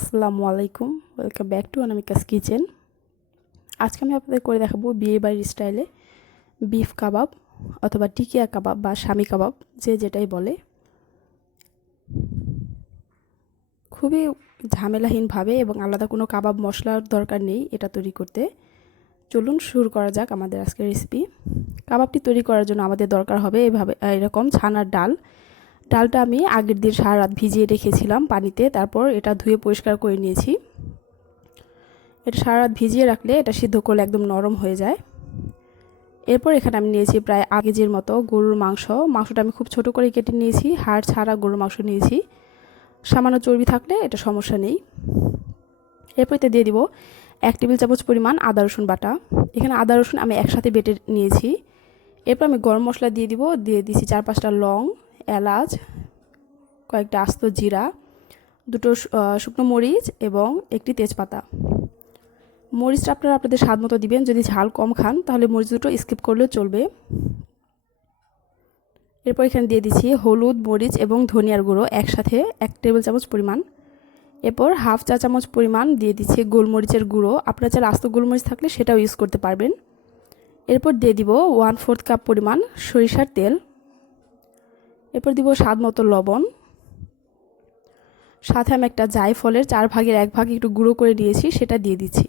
আসসালামু আলাইকুম, welcome back to Anamika's kitchen. আজকে আমি আপনাদের করে দেখাবো বিয়ে বাড়ির স্টাইলে বিফ কাবাব অথবা টিকিয়া কাবাব বা স্বামী কাবাব, যে যেটাই বলে। খুবই ঝামেলাহীনভাবে এবং আলাদা কোনো কাবাব মশলার দরকার নেই এটা তৈরি করতে। চলুন শুরু করা যাক আমাদের আজকের রেসিপি। কাবাবটি তৈরি করার জন্য আমাদের দরকার হবে এরকম ছানার ডাল। ডালটা আমি আগের দিন সারা রাত ভিজিয়ে রেখেছিলাম পানিতে, তারপর এটা ধুয়ে পরিষ্কার করে নিয়েছি। এটা সারা রাত ভিজিয়ে রাখলে এটা সিদ্ধ করলে একদম নরম হয়ে যায়। এরপর এখানে আমি নিয়েছি প্রায় 1 কেজির মতো গরুর মাংস। মাংসটা আমি খুব ছোট করে কেটে নিয়েছি, হাড় ছাড়া গরুর মাংস নিয়েছি। সামান্য চর্বি থাকলে এটা সমস্যা নেই। এরপর এতে দিয়ে দিব 1 টেবিল চামচ পরিমাণ আদা রসুন বাটা। এখানে আদা রসুন আমি একসাথে বেটে নিয়েছি। এরপর আমি গরম মশলা দিয়ে দিয়েছি 4-5টা লং, এলাচ, কয়েকটা আস্ত জিরা, 2টো শুকনো মরিচ এবং 1টি তেজপাতা। মরিচটা আপনারা আপনাদের স্বাদ মতো দিবেন, যদি ঝাল কম খান তাহলে মরিচ দুটো স্কিপ করলেও চলবে। এরপর এখানে দিয়ে দিচ্ছি হলুদ, মরিচ এবং ধনিয়ার গুঁড়ো একসাথে 1 টেবিল চামচ পরিমাণ। এরপর হাফ চা চামচ পরিমাণ দিয়ে দিচ্ছি গোলমরিচের গুঁড়ো। আপনারা চাইলে আস্ত গোলমরিচ থাকলে সেটাও ইউজ করতে পারবেন। এরপর দিয়ে দিব 1/4 কাপ পরিমাণ সরিষার তেল। এরপর দিব স্বাদ মতো লবণ। সাথে আমি একটা জায়ফলের 4 ভাগের 1 ভাগ একটু গুঁড়ো করে নিয়েছি, সেটা দিয়ে দিচ্ছি।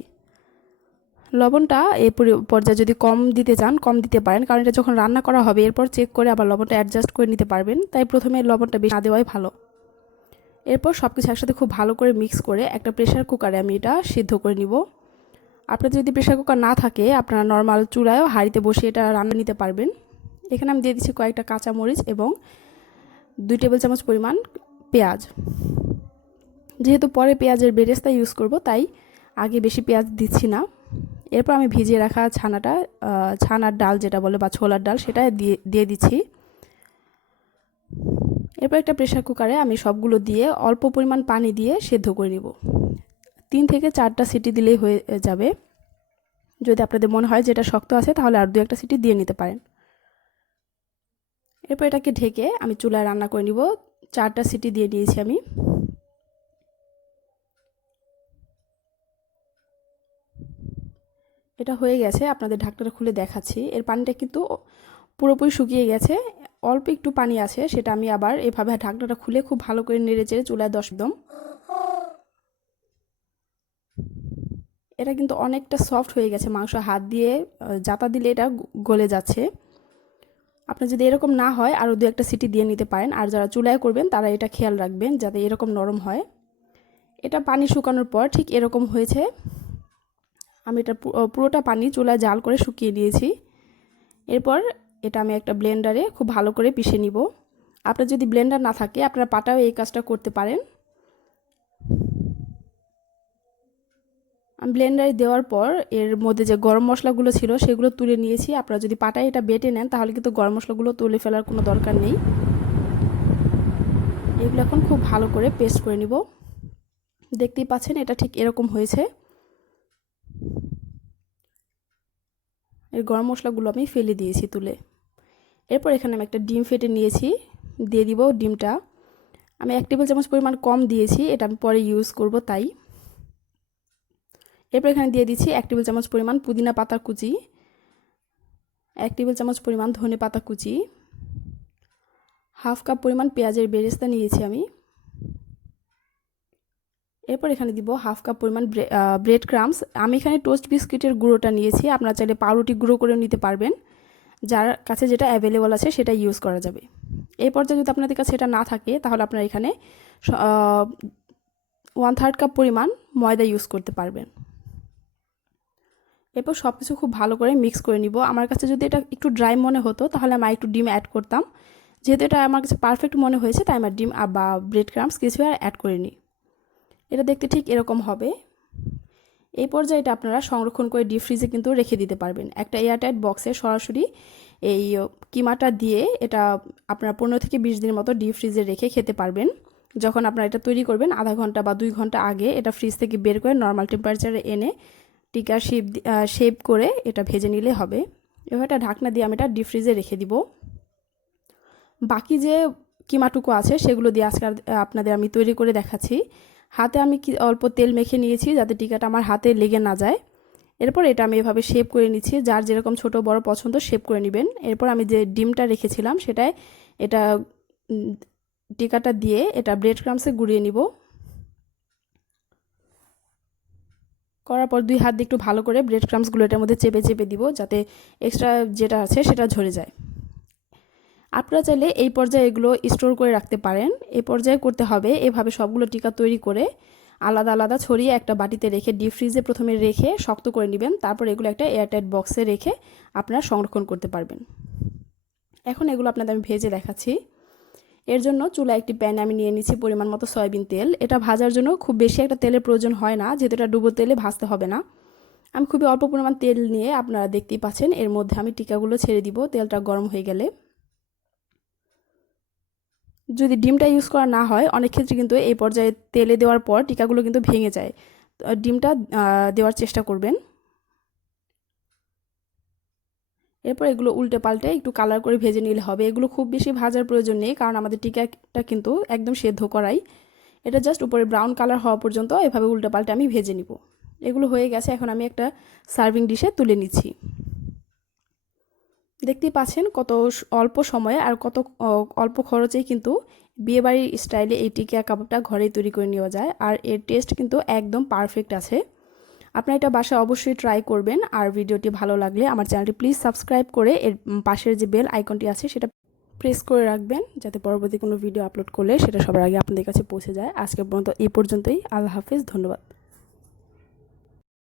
লবণটা এই পর্যায়ে যদি কম দিতে চান কম দিতে পারেন, কারণ এটা যখন রান্না করা হবে এরপর চেক করে আবার লবণটা অ্যাডজাস্ট করে নিতে পারবেন, তাই প্রথমে লবণটা বেশি না দেওয়াই ভালো। এরপর সব কিছু একসাথে খুব ভালো করে মিক্স করে একটা প্রেশার কুকারে আমি এটা সিদ্ধ করে নিব। আপনাদের যদি প্রেশার কুকার না থাকে আপনারা নর্মাল চুলায়ও হাঁড়িতে বসে এটা রান্না নিতে পারবেন। এখানে আমি দিয়ে দিচ্ছি কয়েকটা কাঁচা মরিচ এবং 2 টেবিল চামচ পরিমাণ পেঁয়াজ। যেহেতু পরে পেঁয়াজের বেরেস্তা ইউজ করব তাই আগে বেশি পেঁয়াজ দিচ্ছি না। এরপর আমি ভিজিয়ে রাখা ছানার ডাল যেটা বলে বা ছোলার ডাল, সেটা দিয়ে দিচ্ছি। এরপর একটা প্রেশার কুকারে আমি সবগুলো দিয়ে অল্প পরিমাণ পানি দিয়ে সেদ্ধ করে নিব। 3 থেকে 4টা সিটি দিলেই হয়ে যাবে। যদি আপনাদের মনে হয় যেটা শক্ত আছে তাহলে আর 2-1টা সিটি দিয়ে নিতে পারেন। এরপর এটাকে ঢেকে আমি চুলায় রান্না করে নিব। 4টা সিটি দিয়ে নিয়েছি আমি। এটা হয়ে গেছে, আপনাদের ঢাকনাটা খুলে দেখাচ্ছি। এর পানিটা কিন্তু পুরোপুরি শুকিয়ে গেছে, অল্প একটু পানি আছে, সেটা আমি আবার এভাবে ঢাকনাটা খুলে খুব ভালো করে নেড়েচেড়ে চুলায় 10 দম। এটা কিন্তু অনেকটা সফট হয়ে গেছে, মাংস হাত দিয়ে জাতা দিলে এটা গলে যাচ্ছে। আপনার যদি এরকম না হয় আরও 2-1টা সিটি দিয়ে নিতে পারেন, আর যারা চুলায় করবেন তারা এটা খেয়াল রাখবেন যাতে এরকম নরম হয়। এটা পানি শুকানোর পর ঠিক এরকম হয়েছে। আমি এটা পুরোটা পানি চুলায় জাল করে শুকিয়ে দিয়েছি। এরপর এটা আমি একটা ব্লেন্ডারে খুব ভালো করে পিষে নিব। আপনার যদি ব্লেন্ডার না থাকে আপনারা পাটাও এই কাজটা করতে পারেন। আমি ব্লেন্ডারে দেওয়ার পর এর মধ্যে যে গরম মশলাগুলো ছিল সেগুলো তুলে নিয়েছি। আপনারা যদি পাটায় এটা বেটে নেন তাহলে কিন্তু গরম মশলাগুলো তুলে ফেলার কোনো দরকার নেই। এগুলো এখন খুব ভালো করে পেস্ট করে নিব। দেখতেই পাচ্ছেন এটা ঠিক এরকম হয়েছে। এর গরম মশলাগুলো আমি ফেলে দিয়েছি তুলে। এরপর এখানে আমি একটা ডিম ফেটে নিয়েছি, দিয়ে দিব ডিমটা। আমি 1 টেবিল চামচ পরিমাণ কম দিয়েছি, এটা আমি পরে ইউজ করব তাই। এরপর এখানে দিয়ে দিচ্ছি 1 টেবিল চামচ পরিমাণ পুদিনা পাতা কুচি, 1 টেবিল চামচ পরিমাণ ধনে পাতা কুচি, হাফ কাপ পরিমাণ পেঁয়াজের বেরেস্তা নিয়েছি আমি। এরপর এখানে দিব হাফ কাপ পরিমাণ ব্রেড ক্রামস। আমি এখানে টোস্ট বিস্কিটের গুঁড়োটা নিয়েছি, আপনারা চাইলে পাউরুটি গুঁড়ো করেও নিতে পারবেন। যার কাছে যেটা অ্যাভেলেবল আছে সেটা ইউজ করা যাবে। এই পর্যায়ে যদি আপনাদের কাছে এটা না থাকে তাহলে আপনারা এখানে 1/3 কাপ পরিমাণ ময়দা ইউজ করতে পারবেন। এরপর সব কিছু খুব ভালো করে মিক্স করে নিব। আমার কাছে যদি এটা একটু ড্রাই মনে হতো তাহলে আমি একটু ডিম অ্যাড করতাম। যেহেতু এটা আমার কাছে পারফেক্ট মনে হয়েছে তাই আমার ডিম বা ব্রেড ক্রামস কিছু আর অ্যাড করিনি। এটা দেখতে ঠিক এরকম হবে। এই পর্যায়ে এটা আপনারা সংরক্ষণ করে ডিপ ফ্রিজে কিন্তু রেখে দিতে পারবেন। একটা এয়ারটাইট বক্সে সরাসরি এই কিমাটা দিয়ে এটা আপনারা 15 থেকে 20 দিনের মতো ডিপ ফ্রিজে রেখে খেতে পারবেন। যখন আপনারা এটা তৈরি করবেন আধা ঘন্টা বা 2 ঘন্টা আগে এটা ফ্রিজ থেকে বের করে নর্মাল টেম্পারেচারে এনে টিকার শেপ করে এটা ভেজে নিলে হবে। এভাবে একটা ঢাকনা দিয়ে আমি এটা ডিপ ফ্রিজে রেখে দিব। বাকি যে কিমাটুকু আছে সেগুলো দিয়ে আজকে আপনাদের আমি তৈরি করে দেখাচ্ছি। হাতে আমি অল্প তেল মেখে নিয়েছি যাতে টিকাটা আমার হাতে লেগে না যায়। এরপর এটা আমি এভাবে শেপ করে নিচ্ছি, যার যেরকম ছোট বড় পছন্দ শেপ করে নেবেন। এরপর আমি যে ডিমটা রেখেছিলাম সেটাই এটা টিকাটা দিয়ে এটা ব্রেড ক্রামসে গুঁড়িয়ে নিব। করার পর 2 হাত দিয়ে একটু ভালো করে ব্রেড ক্রামসগুলো এটার মধ্যে চেপে চেপে দিব যাতে এক্সট্রা যেটা আছে সেটা ঝরে যায়। আপনারা চাইলে এই পর্যায়ে এগুলো স্টোর করে রাখতে পারেন। এই পর্যায়ে করতে হবে এভাবে সবগুলো টিকা তৈরি করে আলাদা আলাদা ছড়িয়ে একটা বাটিতে রেখে ডিপ ফ্রিজে প্রথমে রেখে শক্ত করে নেবেন। তারপর এগুলো একটা এয়ারটাইট বক্সে রেখে আপনারা সংরক্ষণ করতে পারবেন। এখন এগুলো আপনাদের আমি ভেজে দেখাচ্ছি। এর জন্য চুলায় একটি প্যানে আমি নিয়ে নিচ্ছি পরিমাণ মতো সয়াবিন তেল। এটা ভাজার জন্য খুব বেশি একটা তেলের প্রয়োজন হয় না, যেহেতু এটা ডুবো তেলে ভাজতে হবে না। আমি খুবই অল্প পরিমাণ তেল নিয়ে আপনারা দেখতেই পাচ্ছেন এর মধ্যে আমি টিকাগুলো ছেড়ে দিব তেলটা গরম হয়ে গেলে। যদি ডিমটা ইউজ করা না হয় অনেক ক্ষেত্রে কিন্তু এই পর্যায়ে তেলে দেওয়ার পর টিকাগুলো কিন্তু ভেঙে যায়। ডিমটা দেওয়ার চেষ্টা করবেন। এরপর এগুলো উল্টে পাল্টে একটু কালার করে ভেজে নিলে হবে। এগুলো খুব বেশি ভাজার প্রয়োজন নেই, কারণ আমাদের টিকাটা কিন্তু একদম সেদ্ধ করাই। এটা জাস্ট উপরে ব্রাউন কালার হওয়া পর্যন্ত এভাবে উল্টে পাল্টে আমি ভেজে নিব। এগুলো হয়ে গেছে, এখন আমি একটা সার্ভিং ডিশে তুলে নিচ্ছি। দেখতেই পাচ্ছেন কত অল্প সময়ে আর কত অল্প খরচেই কিন্তু বিয়েবাড়ির স্টাইলে এই টিকিয়া কাবাবটা ঘরেই তৈরি করে নেওয়া যায়। আর এর টেস্ট কিন্তু একদম পারফেক্ট আছে। আপনারা এটা বাসায় অবশ্যই ট্রাই করবেন। আর ভিডিওটি ভালো লাগলে আমার চ্যানেলটি প্লিজ সাবস্ক্রাইব করে এর পাশের যে বেল আইকনটি আছে সেটা প্রেস করে রাখবেন, যাতে পরবর্তী কোনো ভিডিও আপলোড করলে সেটা সবার আগে আপনাদের কাছে পৌঁছে যায়। আজকের পর্যন্ত এই পর্যন্তই। আল্লাহ হাফেজ, ধন্যবাদ।